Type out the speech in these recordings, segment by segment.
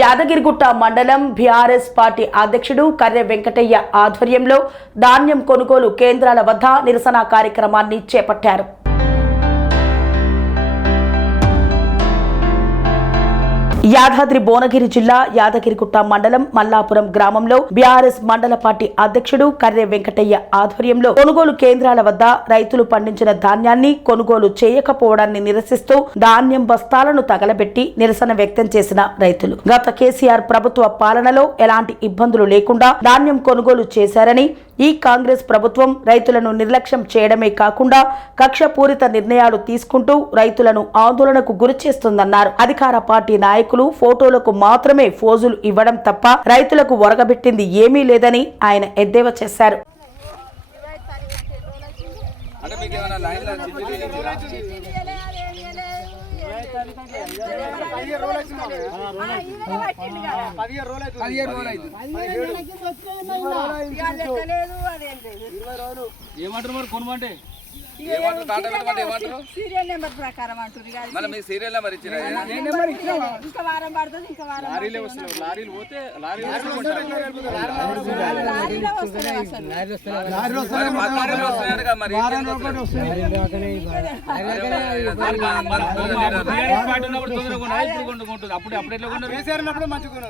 యాదగిరిగుట్ట మండలం BRS party అధ్యక్షుడు కర్రె వెంకటయ్య ఆధ్వర్యంలో ధాన్యం కొనుగోలు కేంద్రాల వద్ద నిరసన కార్యక్రమాన్ని చేపట్టారు. యాదాద్రి భువనగిరి జిల్లా యాదగిరిగుట్ట మండలం మల్లాపురం గ్రామంలో బీఆర్ఎస్ మండల పార్టీ అధ్యక్షుడు కర్రె వెంకటయ్య ఆధ్వర్యంలో కొనుగోలు కేంద్రాల వద్ద రైతులు పండించిన ధాన్యాన్ని కొనుగోలు చేయకపోవడాన్ని నిరసిస్తూ ధాన్యం బస్తాలను తగలబెట్టి నిరసన వ్యక్తం చేసిన రైతులు గత కేసీఆర్ ప్రభుత్వ పాలనలో ఎలాంటి ఇబ్బందులు లేకుండా ధాన్యం కొనుగోలు చేశారని, ఈ కాంగ్రెస్ ప్రభుత్వం రైతులను నిర్లక్ష్యం చేయడమే కాకుండా కక్షపూరిత నిర్ణయాలు తీసుకుంటూ రైతులను ఆందోళనకు గురిచేస్తుందన్నారు. అధికార పార్టీ నాయకులు ఫోటోలకు మాత్రమే ఫోజులు ఇవ్వడం తప్ప రైతులకు ఒరగబెట్టింది ఏమీ లేదని ఆయన ఎద్దేవా చేశారు. ఏమంటారు మరి కొనమంటే సీరియల్ నెంబర్ ప్రకారం అంటారు. మీ సీరియల్ నెంబర్ ఇచ్చిన ఇంకా వారం పడుతుంది. ఇంకా వారం లారీలు పోతే అప్పుడు అప్పుడే మంచిగా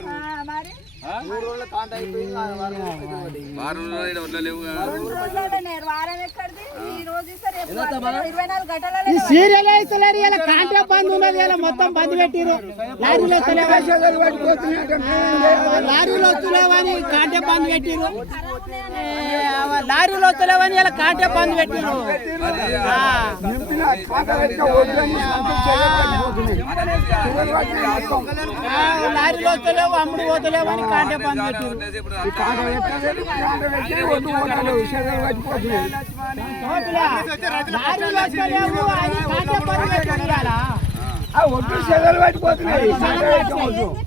సీరియల్ వేస్తలేరు, ఇలా కాంటే బంద్ ఉన్నది, ఇలా మొత్తం బంద్ పెట్టిరు. లారీలు వస్తలేవని కాంటే బంద్ పెట్టిరు. లారీలు వస్తలేవని ఇలా కాంటే బంద్ పెట్టిరు. లారీలు వస్తలేవు, అమ్ముడు పోతలేవు అని కాంటే బంద్ పెట్టిరు.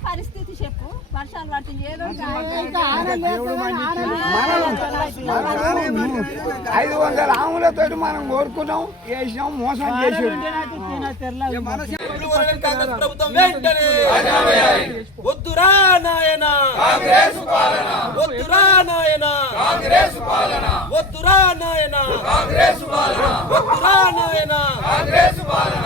పరిస్థితి చెప్పు. వర్షాలు పడుతుంది, 500 ఆములతో మనం కోరుకున్నాం, వేసినాం, మోసం చేసాం. వద్దురా నాయనా కాంగ్రెస్ పాలన, వద్దురా నాయనా కాంగ్రెస్ పాలన, వద్దురా నాయనా కాంగ్రెస్ పాలన, వద్దురా నాయనా కాంగ్రెస్ పాలన.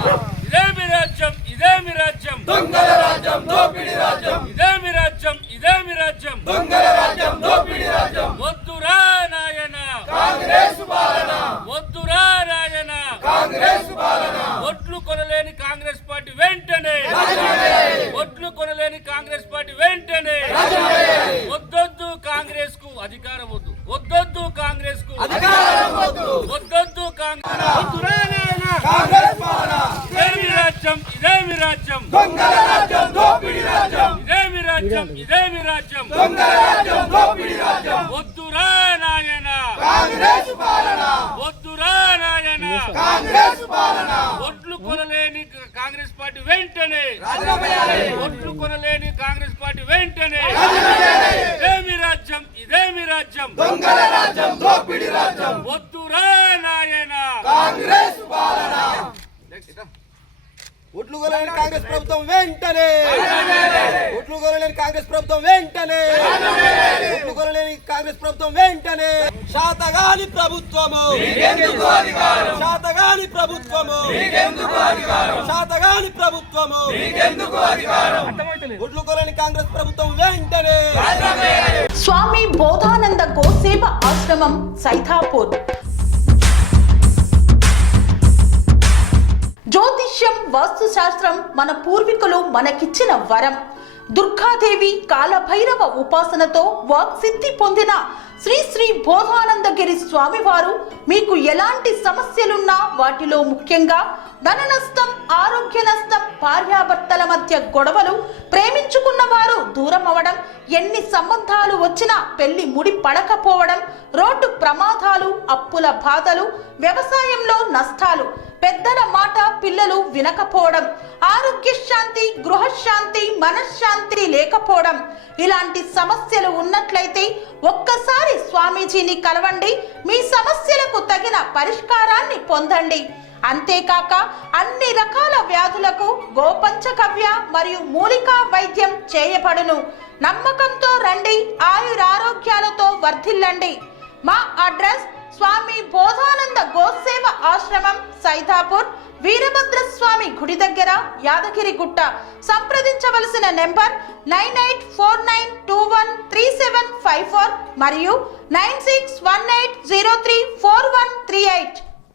ఇదేమి రాజ్యం, ఇదేమి రాజ్యం, దొంగల రాజ్యం, దోపిడి రాజ్యం. ఇదేమి రాజ్యం, ఇదేమి రాజ్యం, దొంగల రాజ్యం, దోపిడి రాజ్యం. వద్దురా నాయనా కాంగ్రెస్ పాలన, వద్దురా నాయనా కాంగ్రెస్ పాలన. ఓట్లు కొనలేని కాంగ్రెస్ పార్టీ వెంటనే, ఓట్లు కొనలేని కాంగ్రెస్ పార్టీ వెంటనే. వద్దొద్దు కాంగ్రెస్ కు అధికారం వద్దు, వద్దొద్దు కాంగ్రెస్ కు అధికారం వద్దు, వద్దొద్దు కాంగ్రెస్. వద్దురా నాయనా కాంగ్రెస్ పాలన. ఇదేమి రాజ్యం, ఇదేమి రాజ్యం, దొంగల రాజ్యం, దోపిడి రాజ్యం. ఇదేమి రాజ్యం, ఇదేమి రాజ్యం, దొంగల రాజ్యం, దోపిడి రాజ్యం. వద్దురా నాయనా కాంగ్రెస్ పాలన, వద్దురా నాయనా కాంగ్రెస్ పాలన. ఓట్లు కొనలేని కాంగ్రెస్ పార్టీ వెంటనే, ఓట్లు కొనలేని కాంగ్రెస్ పార్టీ వెంటనే. ఇదేమి రాజ్యం, ఇదేమి రాజ్యం, దొంగల రాజ్యం, దోపిడి రాజ్యం. వద్దురా నాయనా కాంగ్రెస్ పాలన. ఓట్లు కొనలేని కాంగ్రెస్ ప్రభుత్వం వెంటనే, ఓట్లు కొనలేని కాంగ్రెస్ ప్రభుత్వం వెంటనే, ఓట్లు కొనలేని కాంగ్రెస్ ప్రభుత్వం వెంటనే. శాతగాని ప్రభుత్వము, శాతగాని ప్రభుత్వము, శాతగాని ప్రభుత్వము, ఓట్లు కొనలేని కాంగ్రెస్ ప్రభుత్వం వెంటనే. స్వామి బోధానంద గోసేవ ఆశ్రమం సైథాపూర్. జ్యోతిష్యం, వాస్తుశాస్త్రం మన పూర్వీకులు మనకిచ్చిన వరం. దుర్గాదేవి, కాలభైరవ ఉపాసనతో వాక్సిద్ధి పొందిన శ్రీ శ్రీ బోధానందగిరి స్వామివారు మీకు ఎలాంటి సమస్యలున్నా, వాటిలో ముఖ్యంగా ధన నష్టం, ఆరోగ్య నష్టం, భార్యాభర్తల మధ్య గొడవలు, ప్రేమించుకున్న వారు దూరం అవడం, ఎన్ని సంబంధాలు వచ్చినా పెళ్లి ముడి పడకపోవడం, రోడ్డు ప్రమాదాలు, అప్పుల బాధలు, వ్యవసాయంలో నష్టాలు, పెద్దల మాట పిల్లలు వినకపోవడం, ఆరోగ్య శాంతి, గృహశాంతి, మనశ్శాంతి లేకపోవడం, ఇలాంటి సమస్యలు ఉన్నట్లయితే ఒక్కసారి స్వామీజీని కలవండి. మీ సమస్యలకు తగిన పరిష్కారాన్ని పొందండి. అంతేకాక అన్ని రకాల వ్యాధులకు గోపంచకవ్య మరియు మూలికా వైద్యం చేయబడును. నమ్మకంతో రండి, ఆయురారోగ్యాలతో వర్ధిల్లండి. మా అడ్రస్ స్వామి బోధానంద గోసేవ ఆశ్రమం, సైదాపూర్, వీరభద్రస్వామి గుడి దగ్గర, యాదగిరిగుట్ట. సంప్రదించవలసిన నెంబర్ 9849213754 మరియు 9618034138.